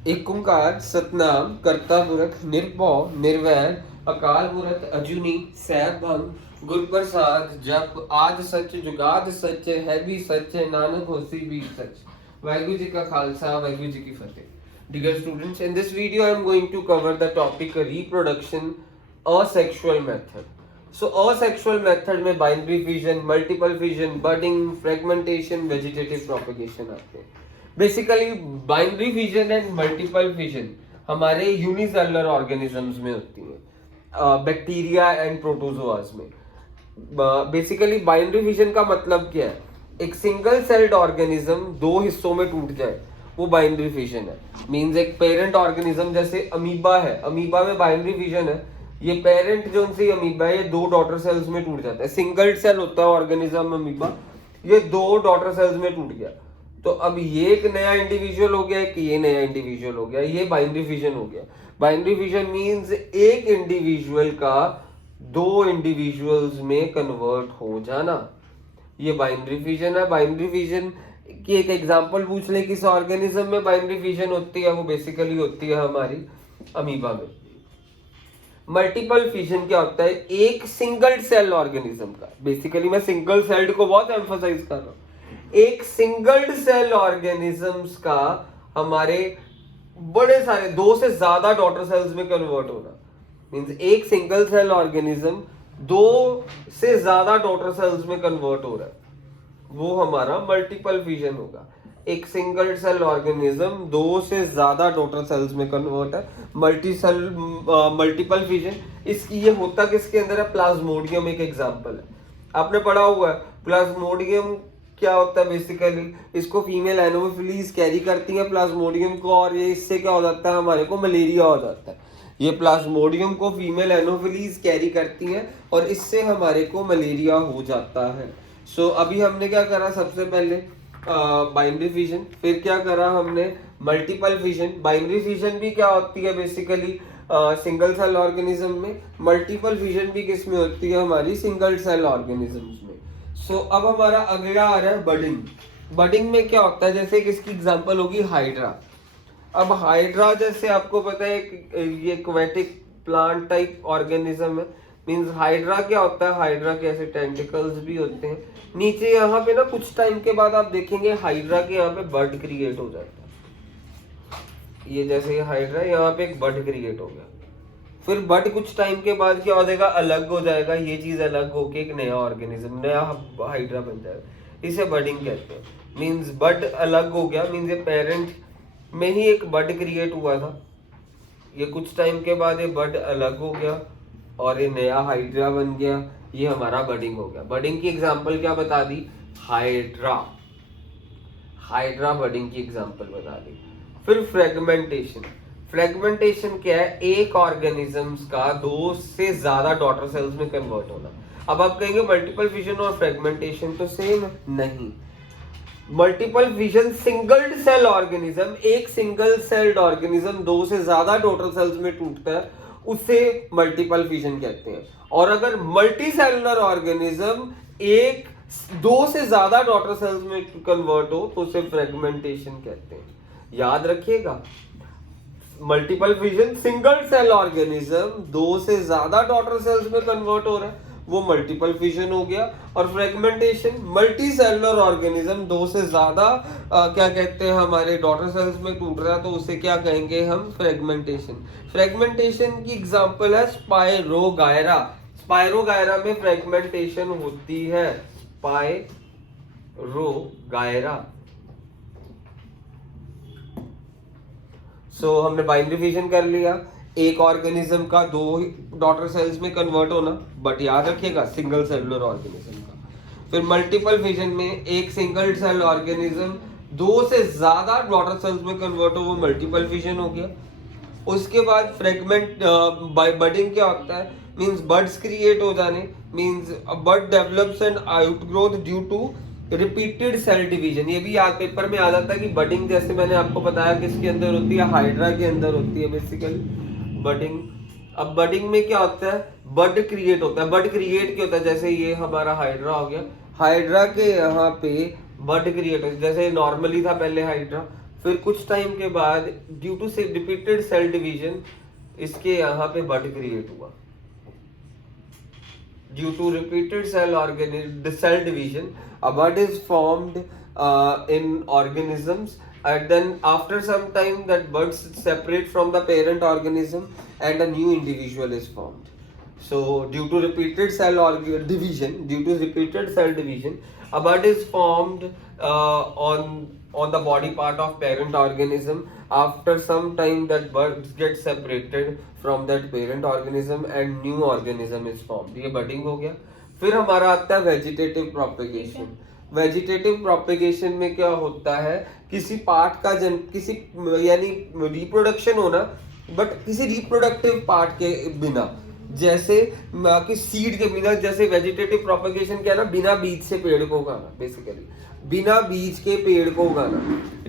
एक ओंकार सतनाम करता पुरख निरभव निर्वैर अकाल मूरत अजूनी सैभंग गुर प्रसाद जप आद सच जुगाद सच है भी सच नानक होसी भी सच। वाहिगुरु जी का खालसा वाहिगुरु जी की फतेह। Dear students, in this video I am going to cover the topic reproduction asexual method. So asexual method में binary fission, multiple fission, budding, fragmentation, vegetative propagation आते हैं। Basically binary fission and multiple fission हमारे unicellular organisms में होती है, bacteria and प्रोटोजोआस में। Basically binary fission का मतलब क्या है? एक सिंगल सेल्ड ऑर्गेनिज्म दो हिस्सों में टूट जाए, वो बाइनरी फिजन है। मींस एक पेरेंट ऑर्गेनिज्म जैसे अमीबा है, अमीबा में बाइनरी फिजन है। ये पेरेंट जो उनसे अमीबा है, ये दो डॉटर सेल्स में टूट जाता है। सिंगल सेल होता है ऑर्गेनिज्म अमीबा, ये दो डॉटर सेल्स में टूट गया। तो अब ये एक नया इंडिविजुअल हो गया कि ये नया इंडिविजुअल हो गया, ये बाइनरी फिजन हो गया। बाइनरी फिजन मींस एक इंडिविजुअल का दो इंडिविजुअल्स में कन्वर्ट हो जाना, ये बाइनरी फिजन है। बाइनरी फिजन की एक एग्जांपल पूछ ले किस ऑर्गेनिज्म में बाइनरी फिजन होती है, वो बेसिकली होती है हमारी अमीबा में। मल्टीपल फिजन क्या होता है? एक सिंगल सेल ऑर्गेनिज्म का, बेसिकली मैं सिंगल सेल्ड को बहुत एम्फसाइज कर रहा हूं, एक सिंगल सेल ऑर्गेनिजम्स का हमारे बड़े सारे दो से ज्यादा डॉटर सेल्स में कन्वर्ट होना। मींस एक सिंगल सेल ऑर्गेनिज्म दो से ज्यादा डॉटर सेल्स में कन्वर्ट हो रहा है, वो हमारा मल्टीपल फिजन होगा। एक सिंगल सेल ऑर्गेनिज्म दो से ज्यादा डॉटर सेल्स में कन्वर्ट है, मल्टीपल फिजन। इसकी ये होता किसके अंदर है? प्लाज्मोडियम एक एग्जांपल है, आपने पढ़ा हुआ है। प्लाज्मोडियम क्या होता है? बेसिकली इसको फीमेल एनोफिलीज कैरी करती हैं प्लाज्मोडियम को, और ये इससे क्या हो जाता है? हमारे को मलेरिया हो जाता है। ये प्लाज्मोडियम को फीमेल एनोफिलीज कैरी करती हैं और इससे हमारे को मलेरिया हो जाता है। सो अभी हमने क्या करा? सबसे पहले बाइनरी फिजन, फिर क्या करा हमने? Multiple fission. बाइनरी फिजन भी क्या होती है? बेसिकली सिंगल सेल ऑर्गेनिज्म में। मल्टीपल फिजन भी किस में होती है? हमारी सिंगल सेल ऑर्गेनिजम्स में। सो अब हमारा अगला आ रहा है बडिंग। बडिंग में क्या होता है? जैसे किसकी एग्जांपल होगी? हाइड्रा। अब हाइड्रा जैसे आपको पता है ये एक्वेटिक प्लांट टाइप ऑर्गेनिज्म है। मींस हाइड्रा क्या होता है? हाइड्रा के ऐसे टेंटिकल्स भी होते हैं नीचे। यहाँ पे ना कुछ टाइम के बाद आप देखेंगे हाइड्रा के यहाँ पे बड क्रिएट हो जाता है। ये जैसे ये हाइड्रा, यहाँ पे एक बड क्रिएट हो गया। फिर बट कुछ टाइम के बाद क्या हो जाएगा? अलग हो जाएगा, ये चीज अलग होके एक नया ऑर्गेनिज्म, नया हाइड्रा बन जाएगा। इसे बडिंग कहते हैं। मींस बड अलग हो गया, मींस ये पेरेंट में ही एक बड क्रिएट हुआ था, ये कुछ टाइम के बाद ये बड अलग हो गया और ये नया हाइड्रा बन गया, ये हमारा बडिंग हो गया। बडिंग की एग्जांपल क्या बता दी? हाइड्रा। हाइड्रा बडिंग की एग्जांपल बता दी। फिर फ्रेगमेंटेशन। फ्रेगमेंटेशन क्या है? एक ऑर्गेनिजम्स का दो से ज्यादा डॉटर सेल्स में कन्वर्ट होना। अब आप कहेंगे मल्टीपल फिजन और फ्रेगमेंटेशन तो सेम है? नहीं। Multiple fission single cell organism, एक सिंगल सेल्ड ऑर्गेनिज्म दो से ज्यादा डॉटर सेल्स में टूटता है, उसे मल्टीपल फिजन कहते हैं। और अगर मल्टी सेलुलर ऑर्गेनिज्म एक दो से ज्यादा डॉटर सेल्स में कन्वर्ट हो तो उसे फ्रेगमेंटेशन कहते हैं। याद रखिएगा, multiple fission single cell organism दो से ज्यादा डॉटर सेल्स में कन्वर्ट हो रहा है, वो मल्टीपल फिजन हो गया। और फ्रेगमेंटेशन मल्टी सेलुलर ऑर्गेनिज्म दो से ज्यादा क्या कहते हैं? हमारे डॉटर सेल्स में टूट रहा है, तो उसे क्या कहेंगे हम? फ्रेगमेंटेशन। फ्रेगमेंटेशन की एग्जांपल है स्पाइरोगायरा। स्पाइरोगायरा में फ्रेगमेंटेशन होती है। स्पाइरोगायरा। सो हमने बाइनरी फिजन कर लिया, एक ऑर्गेनिज्म का दो डॉटर सेल्स में कन्वर्ट होना, बट याद रखिएगा सिंगल सेलुलर ऑर्गेनिज्म का। फिर मल्टीपल फिजन में एक सिंगल सेल ऑर्गेनिज्म दो से ज्यादा डॉटर सेल्स में कन्वर्ट हो, वो मल्टीपल फिजन हो गया। उसके बाद फ्रेगमेंट बडिंग क्या होता है? मींस बड्स क्रिएट हो जाने। Means bud develops and outgrowth due to repeated cell division. ये भी याद पेपर में आ जाता है कि बडिंग जैसे मैंने आपको बताया किसके अंदर होती है? हाइड्रा के अंदर होती है बेसिकली बडिंग। अब बडिंग में क्या होता है? बड क्रिएट होता है। बड क्रिएट क्या होता है? जैसे ये हमारा हाइड्रा हो गया, हाइड्रा के यहाँ पे बड क्रिएट हो, जैसे नॉर्मली था पहले हाइड्रा, फिर कुछ टाइम के बाद due to repeated cell division इसके यहाँ पे बड क्रिएट हुआ। Due to repeated cell division, a bud is formed in organisms, and then after some time that buds separate from the parent organism and a new individual is formed. So due to repeated cell division, a bud is formed on the body part of parent organism. After some time that buds get separated from that parent organism and new organism is formed. ये budding हो गया। फिर हमारा आता है vegetative propagation. Vegetative propagation में क्या होता है, किसी पार्ट का किसी यानी रिप्रोडक्शन होना, बट किसी रिप्रोडक्टिव पार्ट के बिना, जैसे कि सीड के बिना। जैसे वेजिटेटिव प्रोपेगेशन क्या है ना, बिना बीज से पेड़ को उगाना, बेसिकली बिना बीज के पेड़ को उगाना।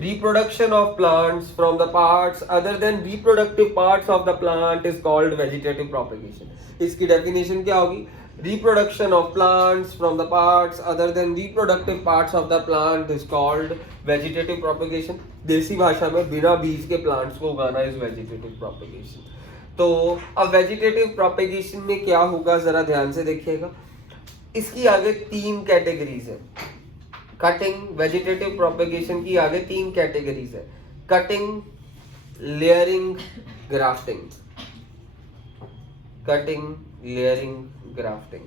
Reproduction of plants from the parts other than reproductive parts of the plant is called vegetative propagation. इसकी डेफिनेशन क्या होगी, reproduction of plants from the parts other than reproductive parts of the plant is called vegetative propagation। देसी भाषा में बिना बीज के plants को उगाना इज वेजिटेटिव प्रोपेगेशन। तो अब वेजिटेटिव प्रोपेगेशन में क्या होगा, जरा ध्यान से देखिएगा। इसकी आगे 3 कैटेगरीज है। कटिंग, वेजिटेटिव प्रोपेगेशन की आगे 3 कैटेगरीज है, cutting, layering, grafting. Cutting, layering, grafting,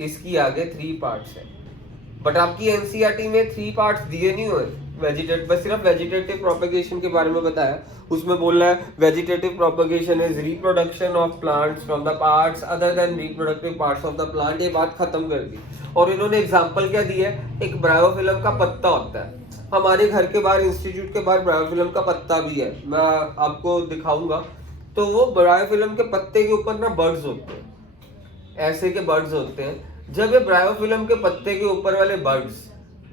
इसकी आगे 3 पार्ट्स है। बट आपकी एनसीईआरटी में 3 पार्ट्स दिए नहीं हुए वेजिटेटिव, बस सिर्फ वेजिटेटिव प्रोपेगेशन के बारे में बताया। उसमें बोल रहा है vegetative propagation is reproduction of plants from the parts other than reproductive parts of the plant. ये बात खत्म कर दी। और इन्होंने एग्जांपल क्या दी है, एक ब्रायोफिल्म का पत्ता होता है, हमारे घर के बाहर, इंस्टीट्यूट के बाहर ब्रायोफिल्म का पत्ता भी है, मैं आपको दिखाऊंगा। तो वो ब्रायोफिल्म के पत्ते के ऊपर ना बर्ड्स होते हैं, ऐसे के बर्ड्स होते हैं। जब ये ब्रायोफिल्म के पत्ते के ऊपर वाले बर्ड्स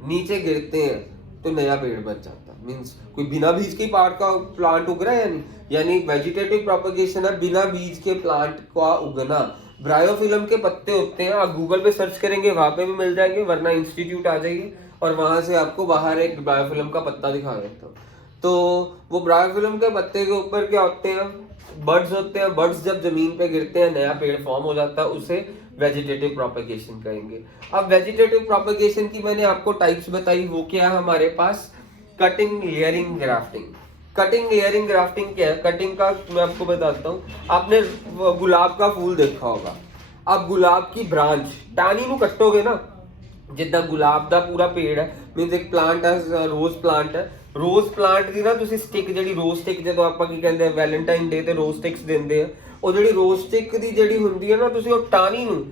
नीचे गिरते हैं तो नया पेड़ बच जाता है। मींस कोई बिना बीज के पार्ट का प्लांट उग रहा है, यानी वेजिटेटिव प्रोपेगेशन है बिना बीज के प्लांट का उगना। ब्रायोफिल्म के पत्ते होते हैं, आप गूगल पे सर्च करेंगे वहां पे भी मिल जाएंगे, वरना इंस्टीट्यूट आ जाइए और वहां से आपको बाहर एक ब्रायोफिल्म का पत्ता दिखा देता हूँ। तो वो ब्रायोफिल्म के पत्ते के ऊपर क्या होते हैं, बर्ड्स होते हैं। बर्ड्स जब जमीन पे गिरते हैं नया पेड़ फॉर्म हो जाता है, उसे वेजिटेटिव प्रोपेगेशन कहेंगे। अब वेजिटेटिव प्रोपेगेशन की मैंने आपको टाइप्स बताई, वो क्या है हमारे पास, cutting, layering, grafting. Cutting, layering, grafting क्या है? कटिंग का मैं आपको बताता हूँ। आपने गुलाब का फूल देखा होगा, आप गुलाब की ब्रांच टानी नू कट्टोगे ना, जिद्दां गुलाब दा पूरा पेड़ है, मींस एक प्लांट है, रोज प्लांट है, रोज प्लांट ਦੀ ਨਾ ਤੁਸੀਂ ਸਟਿਕ, ਜਿਹੜੀ ਰੋਜ਼ ਸਟਿਕ ਜਦੋਂ ਆਪਾਂ ਕੀ ਕਹਿੰਦੇ ਆ ਵੈਲੈਂਟਾਈਨ ਡੇ ਤੇ ਰੋਜ਼ ਸਟਿਕਸ ਦਿੰਦੇ ਆ, ਉਹ ਜਿਹੜੀ ਰੋਜ਼ ਸਟਿਕ ਦੀ ਜਿਹੜੀ ਹੁੰਦੀ ਹੈ ਨਾ, ਤੁਸੀਂ ਉਹ ਟਾਹਣੀ ਨੂੰ,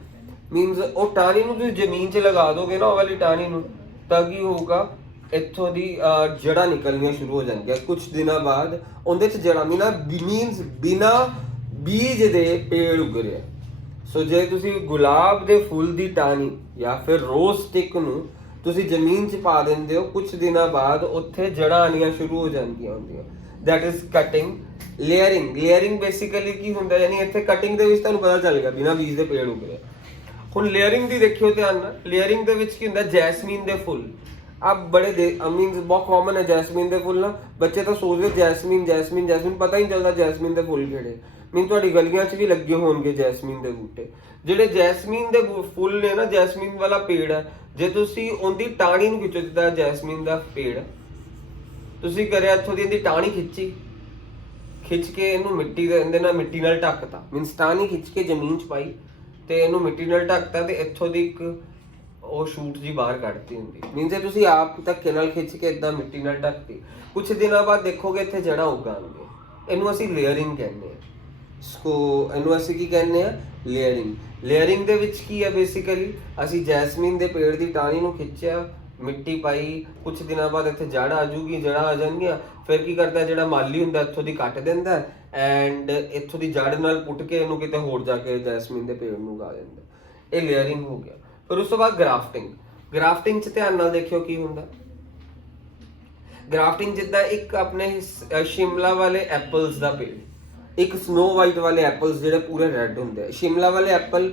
ਮੀਨਸ ਉਹ ਟਾਹਣੀ ਨੂੰ ਤੁਸੀਂ ਜ਼ਮੀਨ 'ਚ ਲਗਾ ਦੋਗੇ ਨਾ, ਉਹ ਵਾਲੀ ਟਾਹਣੀ ਨੂੰ, ਤਾਂ ਕੀ ਹੋਊਗਾ, ਇੱਥੋਂ ਦੀ ਜੜ੍ਹਾਂ ਨਿਕਲਣੀਆਂ ਸ਼ੁਰੂ ਹੋ ਜਾਣਗੀਆਂ। ਕੁਝ ਦਿਨਾਂ ਬਾਅਦ ਉਹਦੇ 'ਚ ਜੜ੍ਹਾਂ ਮੀਨਸ ਬਿਨਾ ਬੀਜ ਦੇ ਪੇੜ ਉੱਗ ਰਿਹਾ। ਸੋ ਜੇ ਤੁਸੀਂ ਗੁਲਾਬ ਦੇ ਫੁੱਲ ਦੀ ਟਾਹਣੀ ਜਾਂ ਫਿਰ ਰੋਜ਼ ਸਟਿਕ ਨੂੰ ਤੁਸੀਂ ਜ਼ਮੀਨ 'ਚ ਪਾ ਦਿੰਦੇ ਹੋ, ਕੁਝ ਦਿਨਾਂ ਬਾਅਦ ਉੱਥੇ ਜੜ੍ਹਾਂ ਆਉਣੀਆਂ ਸ਼ੁਰੂ ਹੋ ਜਾਂਦੀਆਂ ਹੁੰਦੀਆਂ। That is cutting. Layering, layering basically ਕੀ ਹੁੰਦਾ, ਯਾਨੀ ਇੱਥੇ ਕਟਿੰਗ ਦੇ ਵਿੱਚ ਤੁਹਾਨੂੰ ਪਤਾ ਚੱਲ ਗਿਆ ਬਿਨਾਂ ਬੀਜ ਦੇ ਪੇੜ ਉੱਗ ਰਿਹਾ। ਹੁਣ ਲੇਅਰਿੰਗ ਦੀ ਦੇਖਿਓ ਧਿਆਨ ਨਾਲ, ਲੇਅਰਿੰਗ ਦੇ ਵਿੱਚ ਕੀ ਹੁੰਦਾ, ਜੈਸਮੀਨ ਦੇ ਫੁੱਲ। अब बड़े मीन्स बहुत कॉमन है जैसमीन के फुल ना, बच्चे तो सोचते जैसमीन जैसमीन जैसमीन, पता ही नहीं चलता जैसमीन के फुल किहड़े। मीन तुहाडी गलियां 'च भी लगे होणगे जैसमीन के बूटे। जिहड़े जैसमीन के फुल ने ना, जैसमीन वाला पेड़ है, जे तुसीं उहदी टाणी नूं खिच्चो, जिद्दां जैसमीन का पेड़ तुसीं करिया, इत्थों दी इहदी टाणी खिच्ची, खिच के इहनूं मिट्टी दे नाल मिट्टी नाल ढकता, मीनस टाणी खिच के जमीन 'च पाई ते इहनूं मिट्टी नाल ढकता ते इत्थों दी एक ਉਹ ਸ਼ੂਟ ਜੀ ਬਾਹਰ ਕੱਢਤੀ ਹੁੰਦੀ। ਮੀਨਸ ਤੁਸੀਂ ਆਪ ਧੱਕੇ ਨਾਲ ਖਿੱਚ ਕੇ ਇਦਾਂ ਮਿੱਟੀ ਨਾਲ ਢੱਕਤੀ, ਕੁਝ ਦਿਨਾਂ ਬਾਅਦ ਦੇਖੋਗੇ ਇੱਥੇ ਜੜ੍ਹਾਂ ਉਗਾਣਗੇ। ਇਹਨੂੰ ਅਸੀਂ ਲੇਅਰਿੰਗ ਕਹਿੰਦੇ ਆ। ਸੋ ਇਹਨੂੰ ਅਸੀਂ ਕੀ ਕਹਿੰਦੇ ਆ, ਲੇਅਰਿੰਗ। ਲੇਅਰਿੰਗ ਦੇ ਵਿੱਚ ਕੀ ਹੈ, ਬੇਸਿਕਲੀ ਅਸੀਂ ਜੈਸਮੀਨ ਦੇ ਪੇੜ ਦੀ ਟਾਹਣੀ ਨੂੰ ਖਿੱਚਿਆ, ਮਿੱਟੀ ਪਾਈ, ਕੁਝ ਦਿਨਾਂ ਬਾਅਦ ਇੱਥੇ ਜੜ ਆ ਜੂਗੀ, ਜੜ੍ਹਾਂ ਆ ਜਾਣਗੀਆਂ। ਫਿਰ ਕੀ ਕਰਦਾ, ਜਿਹੜਾ ਮਾਲੀ ਹੁੰਦਾ ਇੱਥੋਂ ਦੀ ਕੱਟ ਦਿੰਦਾ ਐਂਡ ਇੱਥੋਂ ਦੀ ਜੜ ਨਾਲ ਪੁੱਟ ਕੇ ਇਹਨੂੰ ਕਿਤੇ ਹੋਰ ਜਾ ਕੇ ਜੈਸਮੀਨ ਦੇ ਪੇੜ ਨੂੰ ਉਗਾ ਦਿੰਦਾ। ਇਹ ਲੇਅਰਿੰਗ ਹੋ ਗਿਆ। फिर उस तो बाद ग्राफ्टिंग। ग्राफ्टिंग च ध्यान नाल देखियो की हुंदा। ग्राफ्टिंग जिद्दां एक अपने शिमला वाले एप्पल्स दा पेड़, एक स्नो वाइट वाले एप्पल्स जिहड़े पूरे रेड हुंदे, शिमला वाले एप्पल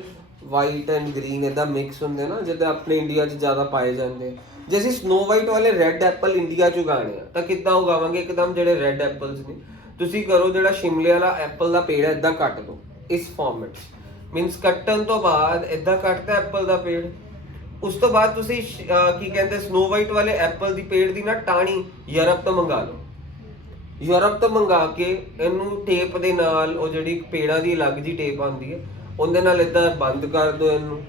वाइट एंड ग्रीन इदां मिक्स हुंदे ना, जिद्दां अपने इंडिया च ज़्यादा पाए जाते। ਜੇ ਅਸੀਂ ਸਨੋ ਵਾਈਟ ਵਾਲੇ ਰੈੱਡ ਐਪਲ ਇੰਡੀਆ 'ਚ ਉਗਾਣੇ ਆ ਤਾਂ ਕਿੱਦਾਂ ਉਗਾਵਾਂਗੇ? ਇੱਕਦਮ ਜਿਹੜੇ ਰੈੱਡ ਐਪਲਸ ਨੇ ਤੁਸੀਂ ਕਰੋ, ਜਿਹੜਾ ਸ਼ਿਮਲੇ ਵਾਲਾ ਐਪਲ ਦਾ ਪੇੜ ਹੈ ਇੱਦਾਂ ਕੱਟ ਦਿਓ ਇਸ ਫਾਰਮੈਟ 'ਚ। ਮੀਨਸ ਕੱਟਣ ਤੋਂ ਬਾਅਦ ਇੱਦਾਂ ਕੱਟਦਾ ਐਪਲ ਦਾ ਪੇੜ। ਉਸ ਤੋਂ ਬਾਅਦ ਤੁਸੀਂ ਕੀ ਕਹਿੰਦੇ ਸਨੋ ਵਾਈਟ ਵਾਲੇ ਐਪਲ ਦੀ ਪੇੜ ਦੀ ਨਾ ਟਾਹਣੀ ਯੂਰਪ ਤੋਂ ਮੰਗਾ ਲਓ। ਯੂਰਪ ਤੋਂ ਮੰਗਾ ਕੇ ਇਹਨੂੰ ਟੇਪ ਦੇ ਨਾਲ, ਉਹ ਜਿਹੜੀ ਪੇੜਾਂ ਦੀ ਅਲੱਗ ਜੀ ਟੇਪ ਆਉਂਦੀ ਹੈ ਉਹਦੇ ਨਾਲ ਇੱਦਾਂ ਬੰਦ ਕਰ ਦਿਓ ਇਹਨੂੰ।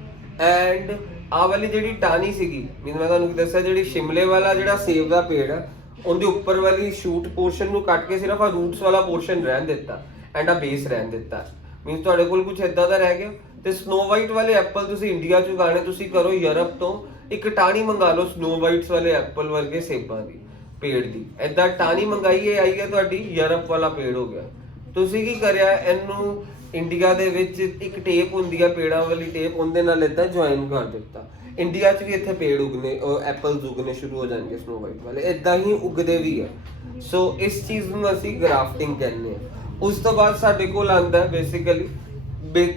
ਐਂਡ ਆਹ ਵਾਲੀ ਜਿਹੜੀ ਟਾਹਣੀ ਸੀਗੀ, ਮੈਂ ਤੁਹਾਨੂੰ ਦੱਸਿਆ ਜਿਹੜੀ ਸ਼ਿਮਲੇ ਵਾਲਾ ਜਿਹੜਾ ਸੇਬ ਦਾ ਪੇੜ ਆ ਉਹਦੇ ਉੱਪਰ ਵਾਲੀ ਸ਼ੂਟ ਪੋਰਸ਼ਨ ਨੂੰ ਕੱਟ ਕੇ ਸਿਰਫ ਆ ਰੂਟਸ ਵਾਲਾ ਪੋਰਸ਼ਨ ਰਹਿਣ ਦਿੱਤਾ ਐਂਡ ਆ ਬੇਸ ਰਹਿਣ ਦਿੱਤਾ। ਮੀਨਸ ਤੁਹਾਡੇ ਕੋਲ ਕੁਝ ਇਦਾਂ ਦਾ ਰਹਿ ਗਿਆ। ਤੇ ਸਨੋ ਵਾਈਟ ਵਾਲੇ ਐਪਲ ਤੁਸੀਂ ਇੰਡੀਆ 'ਚ ਉਗਾਣੇ, ਤੁਸੀਂ ਕਰੋ ਯੂਰਪ ਤੋਂ ਇੱਕ ਟਾਹਣੀ ਮੰਗਾ ਲਓ ਸਨੋ ਵਾਈਟਸ ਵਾਲੇ ਐਪਲ ਵਰਗੇ ਸੇਬਾਂ ਦੀ ਪੇੜ ਦੀ। ਏਦਾਂ ਟਾਹਣੀ ਮੰਗਾਈ ਆਈ ਹੈ ਤੁਹਾਡੀ ਯੂਰਪ ਵਾਲਾ ਪੇੜ ਹੋ ਗਿਆ। ਤੁਸੀਂ ਕੀ ਕਰਿਆ, ਇਹਨੂੰ ਇੰਡੀਆ ਦੇ ਵਿੱਚ ਇੱਕ ਟੇਪ ਹੁੰਦੀ ਆ ਪੇੜਾਂ ਵਾਲੀ ਟੇਪ, ਉਹਦੇ ਨਾਲ ਏਦਾਂ ਜੁਆਇਨ ਕਰ ਦਿੱਤਾ। ਇੰਡੀਆ 'ਚ ਵੀ ਇੱਥੇ ਪੇੜ ਉਗਨੇ, ਐਪਲਸ ਉਗਨੇ ਸ਼ੁਰੂ ਹੋ ਜਾਣਗੇ ਸਨੋ ਵਾਈਟ ਵਾਲੇ, ਏਦਾਂ ਹੀ ਉਗਦੇ ਵੀ ਆ। ਸੋ ਇਸ ਚੀਜ਼ ਨੂੰ ਅਸੀਂ ਗ੍ਰਾਫਟਿੰਗ ਕਹਿੰਦੇ ਆ। ਉਸ ਤੋਂ ਬਾਅਦ ਸਾਡੇ ਕੋਲ ਆਂਦਾ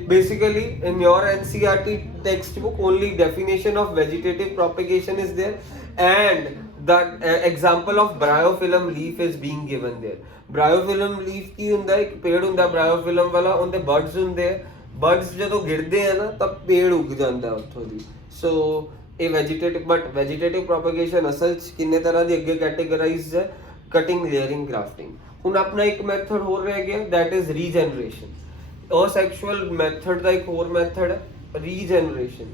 basically in your NCERT textbook only definition of vegetative propagation is there and the example of bryophyllum leaf is being given there. Bryophyllum leaf ਕੀ ਹੁੰਦਾ? ਇੱਕ ਪੇੜ ਹੁੰਦਾ bryophyllum ਵਾਲਾ, ਉਹਦੇ buds ਹੁੰਦੇ ਆ। buds ਜਦੋਂ ਗਿਰਦੇ ਆ ਨਾ ਤਾਂ ਪੇੜ ਉਗ ਜਾਂਦਾ ਉੱਥੋਂ ਦੀ। ਸੋ ਇਹ vegetative propagation ਅਸਲ 'ਚ ਕਿੰਨੇ ਤਰ੍ਹਾਂ ਦੀ ਅੱਗੇ ਕੈਟੇਗਰਾਈਜ਼ਡ ਹੈ? Cutting, layering, grafting. ਹੁਣ ਆਪਣਾ ਇੱਕ ਮੈਥਡ ਹੋਰ ਰਹਿ ਗਿਆ, that is regeneration। asexual method ਦਾ ਇੱਕ ਹੋਰ ਮੈਥਡ ਹੈ ਰੀਜਨਰੇਸ਼ਨ।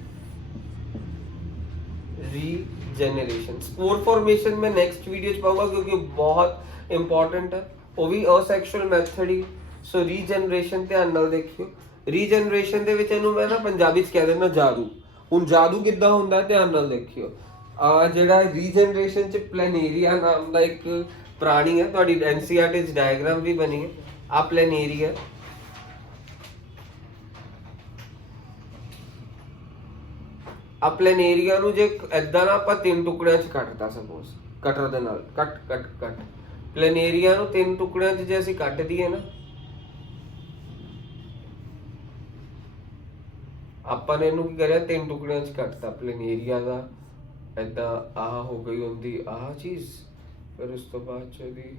स्पोर फॉर्मेशन में नेक्स्ट वीडियो च पाऊंगा क्योंकि बहुत इंपॉर्टेंट है, वो भी असैक्चुअल मैथड ही। सो रीजनरेशन ध्यान नाल देखियो। रीजनरेशन ਦੇ ਵਿੱਚ ਇਹਨੂੰ ਮੈਂ ਨਾ ਪੰਜਾਬੀ ਚ ਕਹਿ ਦਿੰਦਾ ਜਾਦੂ। ਹੁਣ ਜਾਦੂ ਕਿੱਦਾਂ ਹੁੰਦਾ ਧਿਆਨ ਨਾਲ ਦੇਖਿਓ। ਜਿਹੜਾ ਰੀਜਨਰੇਸ਼ਨ ਚ ਪਲੈਨੇਰੀਆ ਨਾਮ ਦਾ ਇੱਕ ਪ੍ਰਾਣੀ ਹੈ, ਤੁਹਾਡੀ ਐਨਸੀਈਆਰਟੀ ਚ ਡਾਇਗਰਾਮ ਵੀ ਬਣੀ ਹੈ। ਆ ਪਲੈਨੇਰੀਆ, ਆ ਪਲੈਨੇਰੀਆ ਨੂੰ ਜੇ ਏਦਾਂ ਨਾ ਆਪਾਂ ਤਿੰਨ ਟੁਕੜਿਆਂ ਚ ਕੱਟਦਾ, ਸਪੋਜ਼ ਕਟਰ ਦੇ ਨਾਲ ਕੱਟ ਪਲੈਨੇਰੀਆ ਨੂੰ ਤਿੰਨ ਟੁਕੜਿਆਂ ਚ ਜੇ ਅਸੀਂ ਕੱਟ ਦਈਏ ਨਾ, ਆਪਾਂ ਨੇ ਇਹਨੂੰ ਕੀ ਕਰਿਆ ਤਿੰਨ ਟੁਕੜਿਆਂ ਚ ਕੱਟਤਾ ਪਲੈਨੇਰੀਆ ਦਾ। ਏਦਾਂ ਆਹ ਹੋ ਗਈ ਹੁੰਦੀ ਆਹ ਚੀਜ਼, ਫਿਰ ਉਸ ਤੋਂ ਬਾਅਦ ਚ ਇਹਦੀ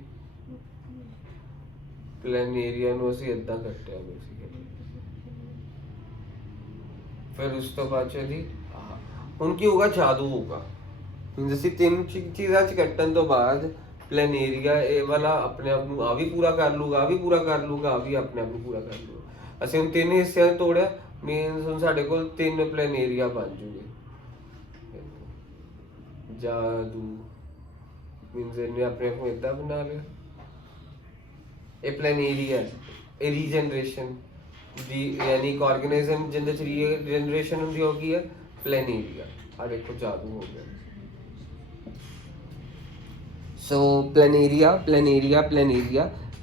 ਪਲੈਨੇਰੀਆ ਨੂੰ ਅਸੀਂ ਏਦਾਂ ਕੱਟਿਆ ਬੇਸਿਕਲੀ, ਫਿਰ ਉਸ ਤੋਂ ਬਾਅਦ ਚ ਇਹਦੀ ਹੁਣ ਕੀ ਹੋਗਾ? ਜਾਦੂ ਹੋਗਾ। ਅਸੀਂ ਤਿੰਨ ਚੀਜ਼ਾਂ ਚ ਕੱਟਣ ਤੋਂ ਬਾਅਦ ਪਲੈਨੇਰੀਆ ਇਹ ਵਾਲਾ ਆਪਣੇ ਆਪ ਨੂੰ ਆ ਵੀ ਪੂਰਾ ਕਰ ਲੂਗਾ, ਆ ਵੀ ਪੂਰਾ ਕਰ ਲੂਗਾ, ਆ ਵੀ ਆਪਣੇ ਆਪ ਨੂੰ ਪੂਰਾ ਕਰ ਲੂਗਾ। ਅਸੀਂ ਹੁਣ ਤਿੰਨ ਹਿੱਸਿਆਂ ਤੋੜਿਆ, ਮੀਨਸ ਹੁਣ ਸਾਡੇ ਕੋਲ ਤਿੰਨ ਪਲੈਨੇਰੀਆ ਬਣ ਜੂਗੇ। ਜਾਦੂ ਮੀਨਸ ਇਹਨੇ ਆਪਣੇ ਆਪ ਨੂੰ ਏਦਾਂ ਬਣਾ ਲਿਆ। ਇਹ ਪਲੈਨੇਰੀਆ, ਇਹ ਰੀਜਨਰੇਸ਼ਨ ਦੀ, ਯਾਨੀ ਇੱਕ ਆਰਗੇਨਿਜ਼ਮ ਜਿਹਦੇ ਚ ਰੀਜਨਰੇਸ਼ਨ ਹੁੰਦੀ ਹੋਗੀ ਹੈ ਪਲੈਨੇਰੀਆ। ਆ ਦੇਖੋ ਜਾਦੂ ਹੋ ਗਿਆ। ਸੋ ਪਲੈਨੇਰੀਆ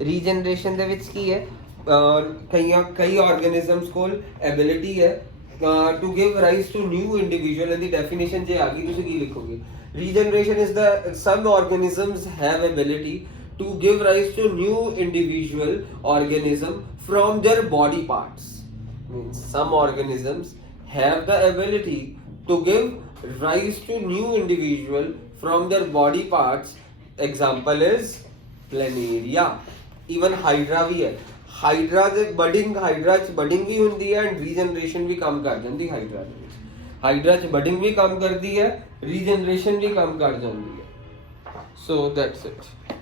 ਰੀਜਨਰੇਸ਼ਨ ਦੇ ਵਿੱਚ ਕੀ ਹੈ? ਕਈ ਆਰਗੇਨਿਜ਼ਮਸ ਕੋਲ ਐਬਿਲਿਟੀ ਹੈ to give rise to new individual, and the definition ਜੇ ਆ ਗਈ ਤੁਸੀਂ ਕੀ ਲਿਖੋਗੇ? Regeneration is the some organisms have ability to give rise to new individual organism from their body parts. Means some organisms have the ability to give rise to new individual from their body parts. Example is planaria. Even hydra भी है। Hydra ਦੇ hydra ਚ budding ਵੀ ਹੁੰਦੀ ਹੈ and ਰੀਜਨਰੇਸ਼ਨ ਵੀ ਕੰਮ ਕਰ ਜਾਂਦੀ hydra ਦੇ ਵਿੱਚ। ਹਾਈਡਰਾ ਚ ਬਡਿੰਗ ਵੀ ਕੰਮ ਕਰਦੀ ਹੈ, ਰੀਜਨਰੇਸ਼ਨ ਵੀ ਕੰਮ ਕਰ ਜਾਂਦੀ ਹੈ। So that's it.